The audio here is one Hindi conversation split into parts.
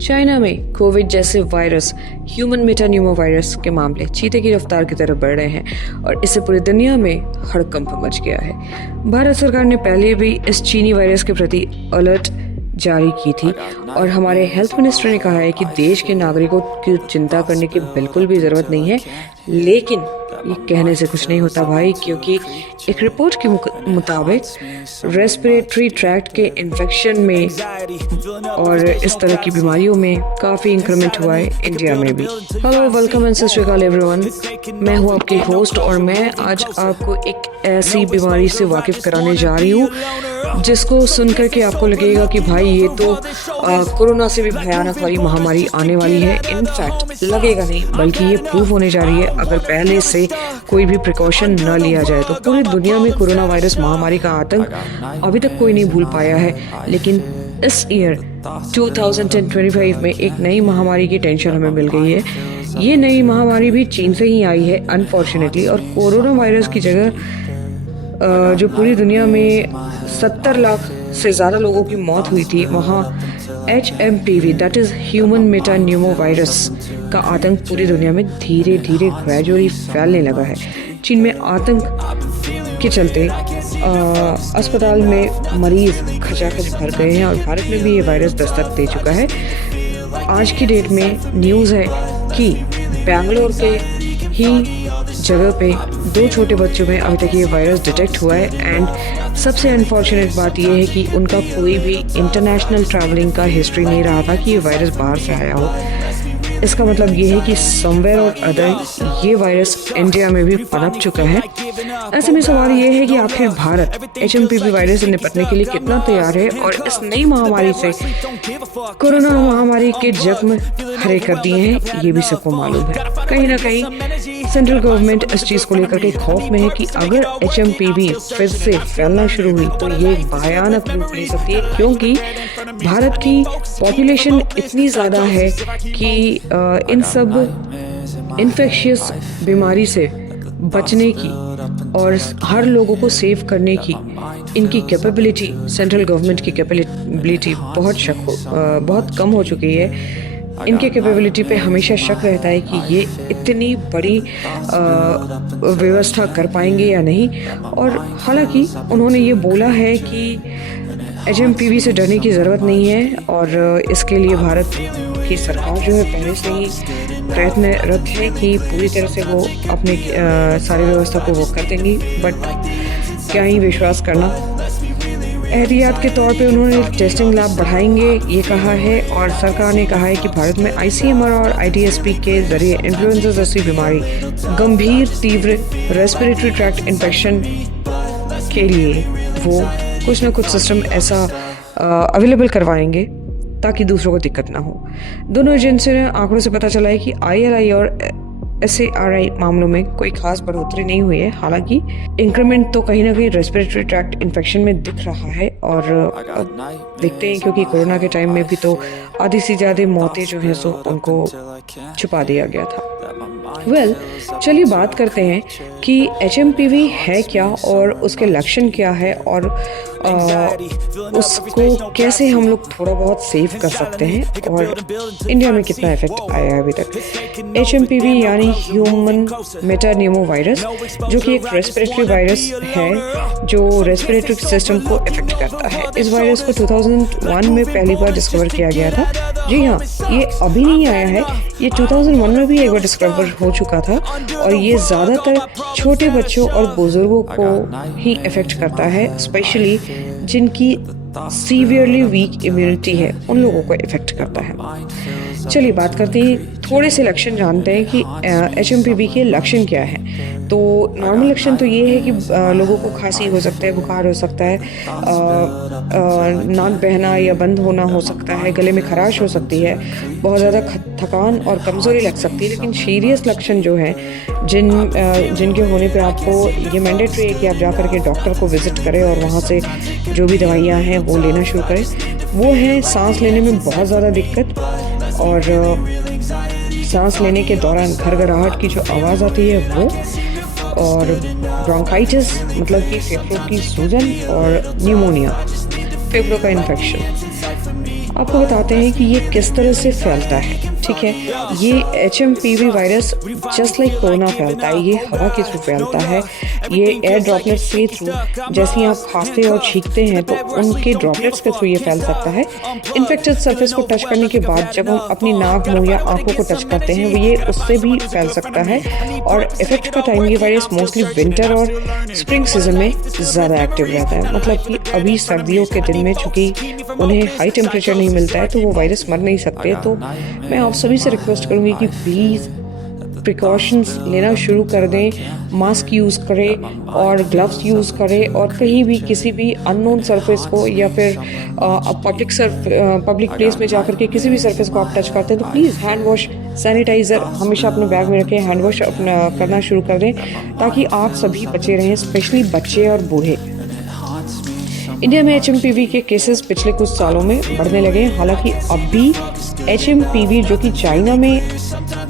चाइना में कोविड जैसे वायरस ह्यूमन मेटान्यूमो वायरस के मामले चीते की रफ्तार की तरफ बढ़ रहे हैं और इससे पूरी दुनिया में हड़कंप मच गया है। भारत सरकार ने पहले भी इस चीनी वायरस के प्रति अलर्ट जारी की थी और हमारे हेल्थ मिनिस्टर ने कहा है कि देश के नागरिकों की चिंता करने की बिल्कुल भी ज़रूरत नहीं है। लेकिन ये कहने से कुछ नहीं होता भाई, क्योंकि एक रिपोर्ट के मुताबिक रेस्पिरेटरी ट्रैक्ट के इन्फेक्शन में और इस तरह की बीमारियों में काफ़ी इंक्रीमेंट हुआ है इंडिया में भी। हेलो, वेलकम एंड सत श्री अकाल एवरीवन। मैं हूँ आपकी होस्ट और मैं आज आपको एक ऐसी बीमारी से वाकिफ कराने जा रही हूँ जिसको सुनकर के आपको लगेगा कि भाई ये तो कोरोना से भी भयानक वाली महामारी आने वाली है। इनफैक्ट लगेगा नहीं, बल्कि ये प्रूव होने जा रही है अगर पहले से कोई भी प्रिकॉशन न लिया जाए तो। पूरी दुनिया में कोरोना वायरस महामारी का आतंक अभी तक कोई नहीं भूल पाया है, लेकिन इस ईयर 2025 में एक नई महामारी की टेंशन हमें मिल गई है। ये नई महामारी भी चीन से ही आई है अनफॉर्चुनेटली, और कोरोना वायरस की जगह जो पूरी दुनिया में 70 लाख से ज़्यादा लोगों की मौत हुई थी, वहाँ HMPV that is human metapneumovirus का आतंक पूरी दुनिया में धीरे धीरे ग्रेजुअली फैलने लगा है। चीन में आतंक के चलते अस्पताल में मरीज खचाखच भर गए हैं और भारत में भी ये वायरस दस्तक दे चुका है। आज की डेट में न्यूज़ है कि बेंगलोर के ही जगह पे 2 छोटे बच्चों में अभी तक ये वायरस डिटेक्ट हुआ है। एंड सबसे अनफॉर्चुनेट बात ये है कि उनका कोई भी इंटरनेशनल ट्रैवलिंग का हिस्ट्री नहीं रहा था कि ये वायरस बाहर से आया हो। इसका मतलब ये है कि समवेयर और अदर ये वायरस इंडिया में भी पनप चुका है। ऐसे में सवाल ये है कि आखिर भारत HMPV वायरस से निपटने के लिए कितना तैयार है और इस नई महामारी से कोरोना महामारी के जख्म हरे कर दिए हैं, ये भी सबको मालूम है। कहीं ना कहीं सेंट्रल गवर्नमेंट इस चीज़ को लेकर के खौफ में है कि अगर HMPV फिर से फैलना शुरू हुई तो ये भयानक रूप ले सकती है, क्योंकि भारत की पॉपुलेशन इतनी ज़्यादा है कि इन सब इन्फेक्शियस बीमारी से बचने की और हर लोगों को सेव करने की इनकी कैपेबिलिटी, सेंट्रल गवर्नमेंट की कैपेबिलिटी बहुत कम हो चुकी है। इनके कैपेबिलिटी पे हमेशा शक रहता है कि ये इतनी बड़ी व्यवस्था कर पाएंगे या नहीं। और हालांकि उन्होंने ये बोला है कि HMPV से डरने की ज़रूरत नहीं है और इसके लिए भारत की सरकार जो है पहले से ही प्रयत्नरत है कि पूरी तरह से वो अपने सारी व्यवस्था को वो कर देंगी। बट क्या ही विश्वास करना। एहतियात के तौर पे उन्होंने टेस्टिंग लैब बढ़ाएंगे ये कहा है, और सरकार ने कहा है कि भारत में ICMR और ITSP के जरिए इन्फ्लुएंजा जैसी बीमारी, गंभीर तीव्र रेस्पिरेटरी ट्रैक्ट इन्फेक्शन के लिए वो कुछ ना कुछ सिस्टम ऐसा अवेलेबल करवाएंगे ताकि दूसरों को दिक्कत ना हो। दोनों एजेंसियों ने आंकड़ों से पता चला है कि ILI और SARI मामलों में कोई खास बढ़ोतरी नहीं हुई है। हालांकि इंक्रीमेंट तो कहीं ना कहीं रेस्पिरेटरी ट्रैक्ट इन्फेक्शन में दिख रहा है और देखते हैं, क्योंकि कोरोना के टाइम में भी तो आधी से ज़्यादा मौतें जो हैं सो उनको छुपा दिया गया था। चलिए बात करते हैं कि HMPV है क्या और उसके लक्षण क्या है और उसको कैसे हम लोग थोड़ा बहुत सेव कर सकते हैं और इंडिया में कितना इफेक्ट आया है अभी तक। HMPV यानी ह्यूमन मेटान्यूमो वायरस, जो कि एक रेस्पिरेटरी वायरस है जो रेस्पिरेटरी सिस्टम को इफेक्ट करता है। इस वायरस को 2001 में पहली बार डिस्कवर किया गया था। जी हाँ, ये अभी नहीं आया है, ये 2001 में भी एक बार डिस्कवर हो चुका था और ये ज़्यादातर छोटे बच्चों और बुजुर्गों को ही इफेक्ट करता है, स्पेशली जिनकी सीवियरली वीक इम्यूनिटी है उन लोगों को इफेक्ट करता है। चलिए बात करते हैं, थोड़े से लक्षण जानते हैं कि HMPV के लक्षण क्या है। तो नॉर्मल लक्षण तो ये है कि लोगों को खांसी हो सकता है, बुखार हो सकता है, नाक बहना या बंद होना हो सकता है, गले में खराश हो सकती है, बहुत ज़्यादा थकान और कमज़ोरी लग सकती है। लेकिन सीरियस लक्षण जो हैं जिनके होने पे आपको ये मैंडेटरी है कि आप जा कर के डॉक्टर को विज़िट करें और वहाँ से जो भी दवाइयाँ हैं वो लेना शुरू करें। वो है सांस लेने में बहुत ज़्यादा दिक्कत और सांस लेने के दौरान घरघराहट की जो आवाज़ आती है वो, और ब्रोंकाइटिस मतलब कि फेफड़ों की सूजन, और न्यूमोनिया फेफड़ों का इन्फेक्शन। आपको बताते हैं कि ये किस तरह से फैलता है। ठीक है, ये HMPV virus just like corona फैलता है। ये हवा के थ्रू फैलता है, ये एयर ड्रॉपलेट्स के थ्रू, जैसे ही आप खांसते और छींकते हैं तो उनके ड्रॉपलेट्स के थ्रू ये फैल सकता है। इन्फेक्टेड सरफेस को टच करने के बाद जब हम अपनी नाक, मुंह या आंखों को टच करते हैं ये उससे भी फैल सकता है। और इफेक्ट का टाइम ये वायरस मोस्टली विंटर और स्प्रिंग सीजन में ज़्यादा एक्टिव रहता है। मतलब कि अभी सर्दियों के दिन में चूँकि उन्हें हाई टेम्परेचर नहीं मिलता है तो वो वायरस मर नहीं सकते। तो मैं आप सभी से रिक्वेस्ट करूँगी कि प्लीज़ प्रिकॉशंस लेना शुरू कर दें, मास्क यूज़ करें और ग्लव्स यूज़ करें, और कहीं भी किसी भी अननोन सरफेस को या फिर पब्लिक प्लेस में जाकर के किसी भी सरफेस को आप टच करते हैं तो प्लीज़ हैंड वॉश, सैनिटाइज़र हमेशा अपने बैग में रखें, हैंड वॉश अपना करना शुरू कर दें ताकि आप सभी बचे रहें, स्पेशली बच्चे और बूढ़े। इंडिया में HMPV के केसेस पिछले कुछ सालों में बढ़ने लगे हैं। हालांकि अब भी HMPV जो कि चाइना में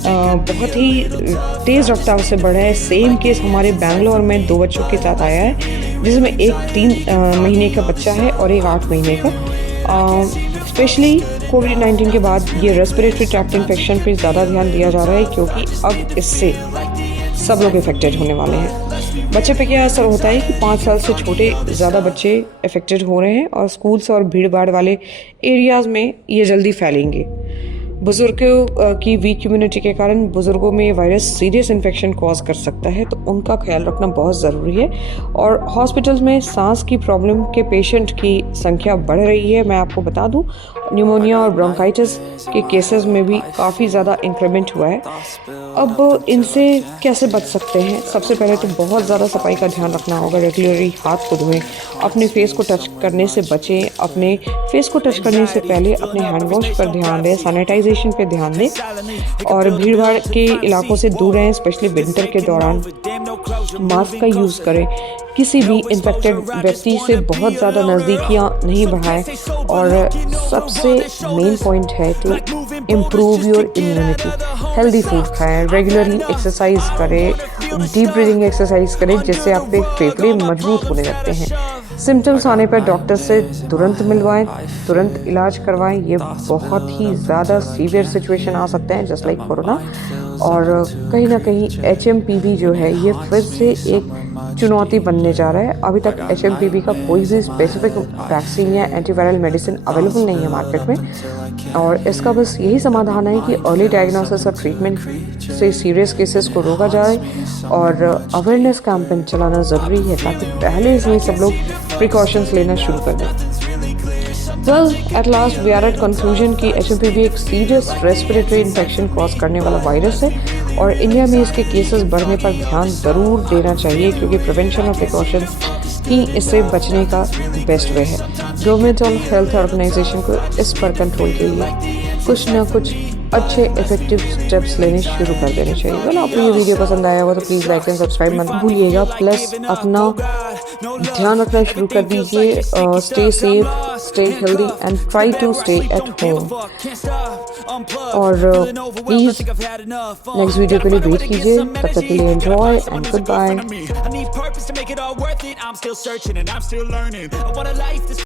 बहुत ही तेज़ रफ्तार से बढ़ा है, सेम केस हमारे बैंगलोर में 2 बच्चों के साथ आया है, जिसमें एक 3 महीने का बच्चा है और एक 8 महीने का। स्पेशली कोविड-19 के बाद ये रेस्पिरेटरी ट्रैक्ट इन्फेक्शन पे ज़्यादा ध्यान दिया जा रहा है क्योंकि अब इससे सब लोग इफेक्टेड होने वाले हैं। बच्चे पे क्या असर होता है कि 5 साल से छोटे ज़्यादा बच्चे इफेक्टेड हो रहे हैं और स्कूल्स और भीड़ भाड़ वाले एरियाज़ में ये जल्दी फैलेंगे। बुजुर्गों की वीक इम्यूनिटी के कारण बुजुर्गों में वायरस सीरियस इन्फेक्शन कॉज कर सकता है, तो उनका ख्याल रखना बहुत ज़रूरी है। और हॉस्पिटल्स में सांस की प्रॉब्लम के पेशेंट की संख्या बढ़ रही है। मैं आपको बता दूं, न्यूमोनिया और ब्रोंकाइटिस के केसेस में भी काफ़ी ज़्यादा इंक्रीमेंट हुआ है। अब इनसे कैसे बच सकते हैं? सबसे पहले तो बहुत ज़्यादा सफाई का ध्यान रखना होगा। रेगुलरली हाथ को धोएं, अपने फेस को टच करने से बचें, अपने फेस को टच करने से पहले अपने हैंड वॉश पर ध्यान दें, सैनिटाइजेशन पे ध्यान दें और भीड़ भाड़ के इलाकों से दूर रहें। स्पेशली विंटर के दौरान मास्क का यूज़ करें, किसी भी इन्फेक्टेड व्यक्ति से बहुत ज़्यादा नज़दीकियाँ नहीं बढ़ाएं और सबसे मेन पॉइंट है to improve your immunity. Healthy food खाएं, रेगुलरली एक्सरसाइज करें, डीप ब्रीदिंग एक्सरसाइज करें जिससे आपके फेफड़े मजबूत होने लगते हैं। सिम्टम्स आने पर डॉक्टर से तुरंत मिलवाएं, तुरंत इलाज करवाएं। ये बहुत ही ज़्यादा सीवियर सिचुएशन आ सकते हैं जस्ट लाइक कोरोना। और कहीं ना कहीं HMPV जो है ये फिर से एक चुनौती बनने जा रहा है। अभी तक HMPV का कोई भी स्पेसिफिक वैक्सीन या एंटीवायरल मेडिसिन अवेलेबल नहीं है मार्केट में, और इसका बस यही समाधान है कि अर्ली डायग्नोसिस और ट्रीटमेंट से सीरियस केसेस को रोका जाए और अवेयरनेस कैंपेन चलाना ज़रूरी है ताकि पहले से ही सब लोग प्रिकॉशंस लेना शुरू कर दें। Well, at last we are at conclusion कि HMPV एक सीरियस रेस्पिरेटरी इन्फेक्शन कॉज करने वाला वायरस है और इंडिया में इसके केसेस बढ़ने पर ध्यान ज़रूर देना चाहिए क्योंकि प्रिवेंशन और प्रिकॉशन ही इससे बचने का बेस्ट वे है। गवर्नमेंट और हेल्थ ऑर्गेनाइजेशन को इस पर कंट्रोल के लिए कुछ ना कुछ अच्छे इफेक्टिव स्टेप्स लेने शुरू कर देने चाहिए। वेल, आपको ये वीडियो पसंद आया होगा तो प्लीज़ लाइक एंड सब्सक्राइब मत भूलिएगा। प्लस अपना ध्यान रखना शुरू कर दीजिए। Stay safe, stay healthy and try to stay at home. और प्लीज़ नेक्स्ट वीडियो के लिए वेट कीजिए। तब तक के लिए एंजॉय एंड गुड बाय।